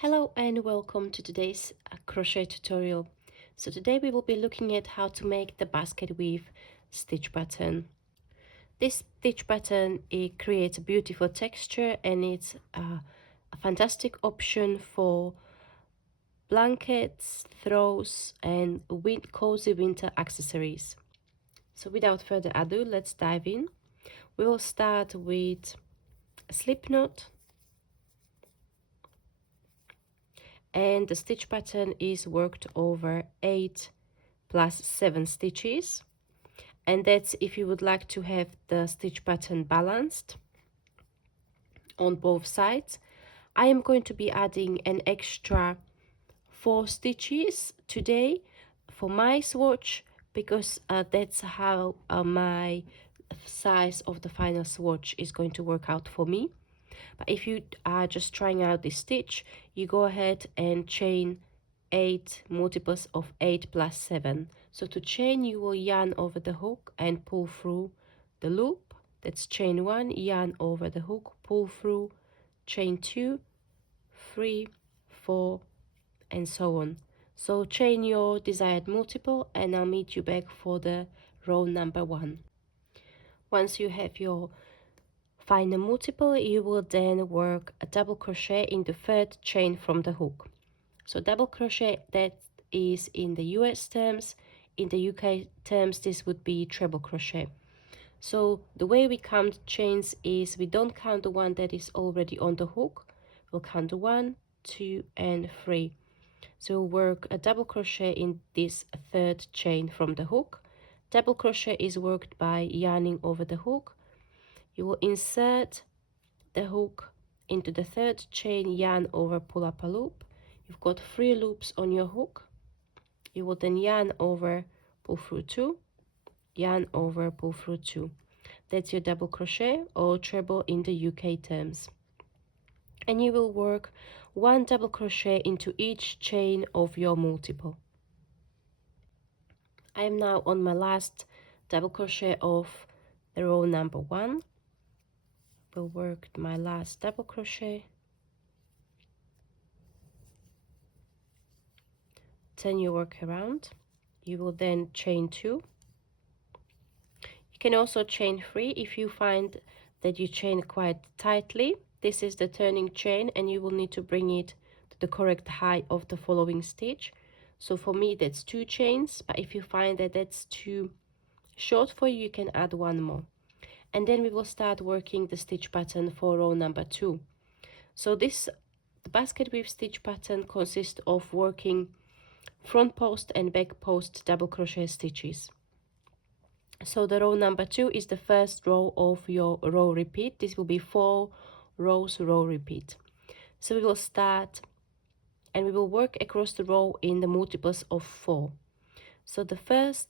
Hello and welcome to today's crochet tutorial. So today we will be looking at how to make the basket weave stitch pattern. This stitch pattern, it creates a beautiful texture and it's a fantastic option for blankets, throws and cozy winter accessories. So without further ado, let's dive in. We will start with a slip knot. And the stitch pattern is worked over 8 plus 7 stitches, and that's if you would like to have the stitch pattern balanced on both sides. I am going to be adding an extra 4 stitches today for my swatch because that's how my size of the final swatch is going to work out for me. But if you are just trying out this stitch, you go ahead and chain 8 multiples of 8 plus 7. So to chain, you will yarn over the hook and pull through the loop. That's chain 1, yarn over the hook, pull through, chain 2, 3, 4, and so on. So chain your desired multiple and I'll meet you back for the row number 1. Once you have your final multiple, you will then work a double crochet in the third chain from the hook. So double crochet, that is in the US terms. In the UK terms, this would be treble crochet. So the way we count chains is we don't count the one that is already on the hook. We'll count the 1, 2, and 3. So we'll work a double crochet in this third chain from the hook. Double crochet is worked by yarning over the hook. You will insert the hook into the third chain, yarn over, pull up a loop. You've got 3 loops on your hook. You will then yarn over, pull through 2, yarn over, pull through 2. That's your double crochet or treble in the UK terms. And you will work 1 double crochet into each chain of your multiple. I am now on my last double crochet of the row number 1. Will work my last double crochet, turn your work around. You will then chain 2. You can also chain 3 if you find that you chain quite tightly. This is the turning chain and you will need to bring it to the correct height of the following stitch. So for me that's 2 chains, but if you find that that's too short for you, you can add 1 more. And then we will start working the stitch pattern for row number 2. So the basket weave stitch pattern consists of working front post and back post double crochet stitches. So the row number 2 is the first row of your row repeat. This will be 4 rows row repeat. So we will start and we will work across the row in the multiples of 4. So the first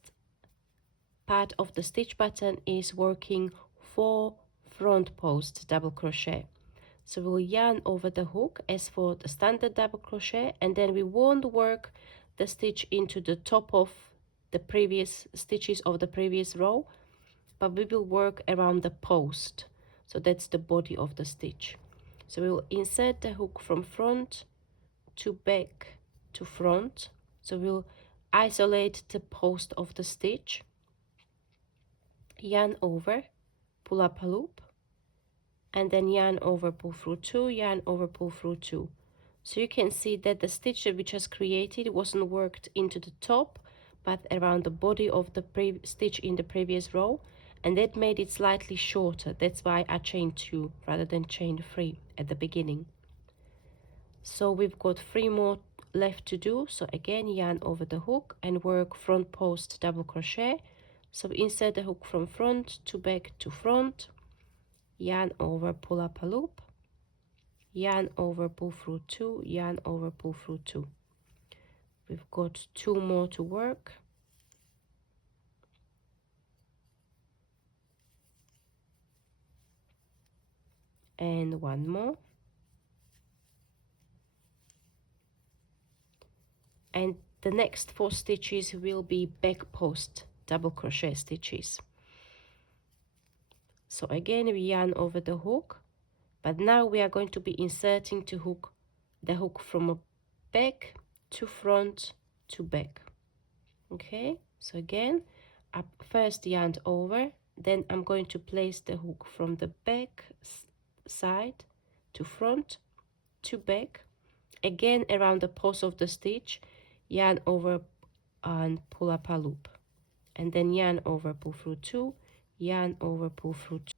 part of the stitch pattern is working 4 front post double crochet. So we'll yarn over the hook as for the standard double crochet, and then we won't work the stitch into the top of the previous stitches of the previous row, but we will work around the post. So that's the body of the stitch. So we will insert the hook from front to back to front. So we'll isolate the post of the stitch, yarn over, pull up a loop, and then yarn over, pull through 2, yarn over, pull through 2. So you can see that the stitch that we just created wasn't worked into the top but around the body of the stitch in the previous row, and that made it slightly shorter. That's why I chained 2 rather than chain 3 at the beginning. So we've got 3 more left to do. So again, yarn over the hook and work front post double crochet. So insert the hook from front to back to front, yarn over, pull up a loop, yarn over, pull through 2, yarn over, pull through 2. We've got 2 more to work. And 1 more. And the next 4 stitches will be back post double crochet stitches. So again, we yarn over the hook, but now we are going to be inserting the hook the hook from back to front to back. Okay, so again, I first yarn over, then I'm going to place the hook from the back side to front to back, again around the pulse of the stitch, yarn over and pull up a loop, and then yarn over, pull through two, yarn over, pull through two.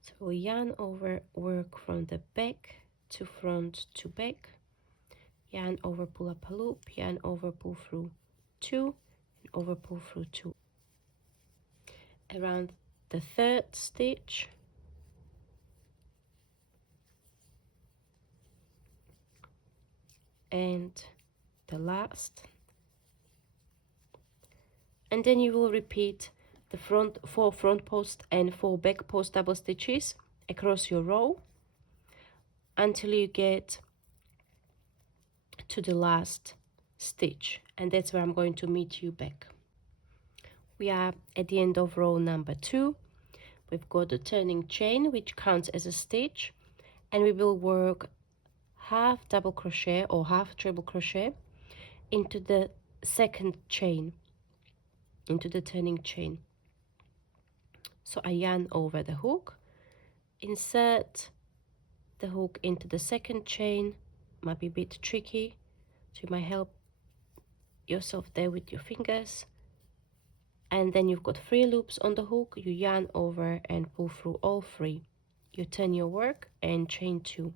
So yarn over, work from the back to front to back, yarn over, pull up a loop, yarn over, pull through two, and over, pull through two. Around the third stitch, and the last, and then you will repeat the four front post and 4 back post double stitches across your row until you get to the last stitch, and that's where I'm going to meet you back. We are at the end of row number 2. We've got the turning chain, which counts as a stitch, and we will work half double crochet or half treble crochet into the second chain, into the turning chain. So I yarn over the hook, insert the hook into the second chain. Might be a bit tricky, so you might help yourself there with your fingers, and then you've got 3 loops on the hook. You yarn over and pull through all 3. You turn your work and chain 2.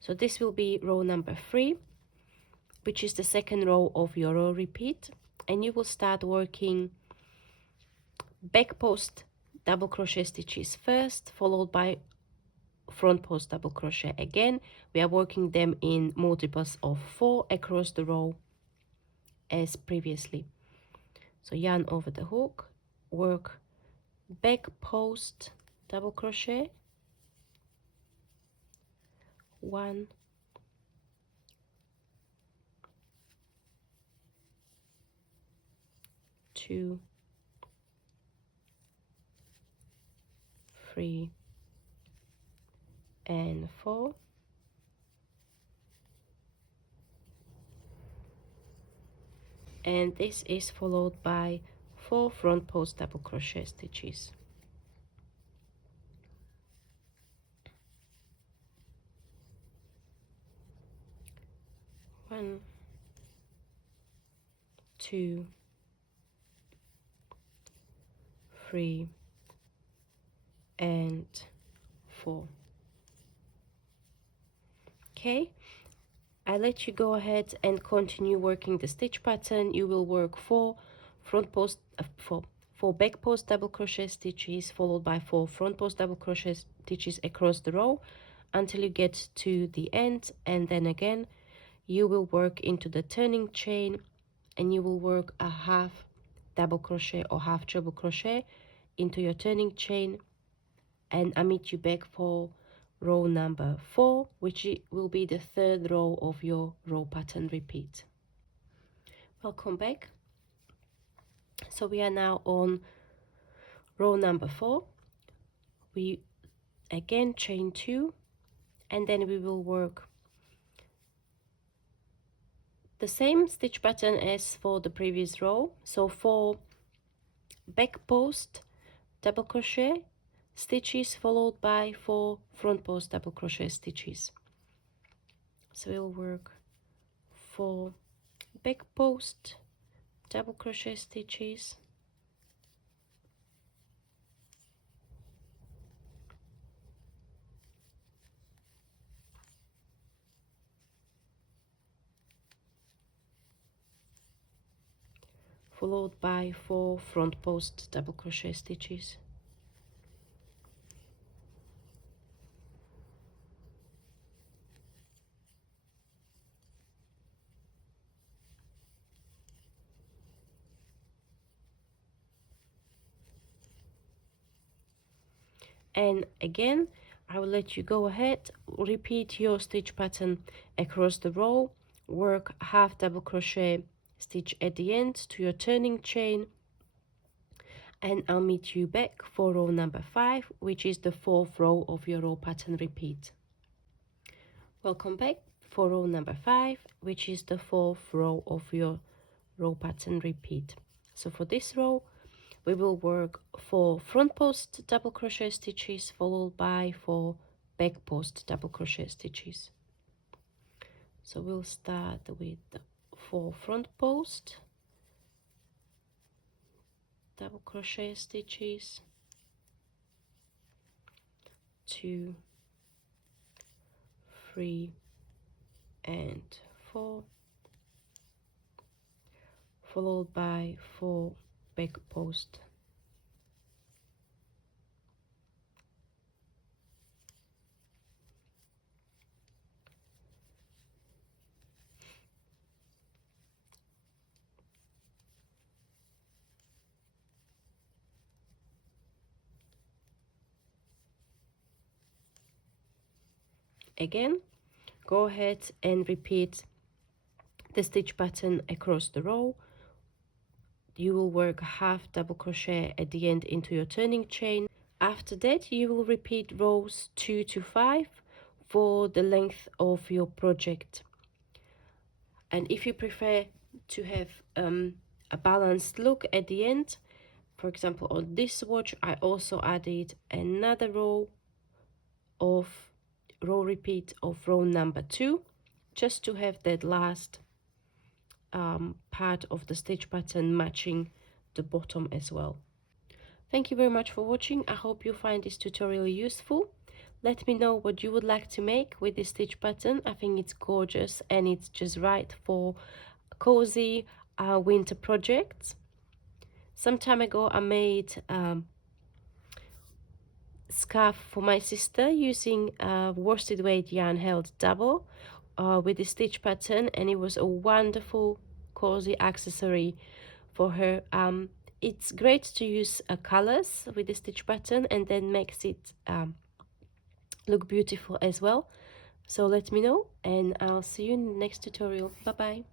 So this will be row number 3, which is the second row of your row repeat, and you will start working back post double crochet stitches first, followed by front post double crochet. Again, we are working them in multiples of 4 across the row as previously. So yarn over the hook, work back post double crochet, 1, 2, 3, and 4. And this is followed by 4 front post double crochet stitches. 1, 2, 3, and 4. Okay, I let you go ahead and continue working the stitch pattern. You will work 4 front post, 4 back post double crochet stitches, followed by 4 front post double crochet stitches across the row until you get to the end, and then again you will work into the turning chain, and you will work a half double crochet or half treble crochet into your turning chain, and I meet you back for row number 4, which will be the third row of your row pattern repeat. Welcome back. So we are now on row number 4. We again chain 2, and then we will work the same stitch pattern as for the previous row. So 4 back post double crochet stitches, followed by 4 front post double crochet stitches. So we'll work 4 back post double crochet stitches, followed by 4 front post double crochet stitches. And again, I will let you go ahead, repeat your stitch pattern across the row, work half double crochet stitch at the end to your turning chain, and I'll meet you back for row number 5, which is the 4th row of your row pattern repeat. Welcome back for row number 5, which is the 4th row of your row pattern repeat. So for this row we will work 4 front post double crochet stitches followed by 4 back post double crochet stitches. So we'll start with 4 front post double crochet stitches, 2, 3 and 4, followed by 4 back post. Again, go ahead and repeat the stitch pattern across the row. You will work half double crochet at the end into your turning chain. After that, you will repeat rows 2 to 5 for the length of your project. And if you prefer to have a balanced look at the end, for example on this swatch, I also added another row repeat of row number 2, just to have that last part of the stitch pattern matching the bottom as well. Thank you very much for watching. I hope you find this tutorial useful. Let me know what you would like to make with this stitch pattern. I think it's gorgeous and it's just right for cozy winter projects. Some time ago I made scarf for my sister using worsted weight yarn held double with the stitch pattern, and it was a wonderful cozy accessory for her. It's great to use colors with the stitch pattern and then makes it look beautiful as well. So let me know and I'll see you in the next tutorial. Bye bye.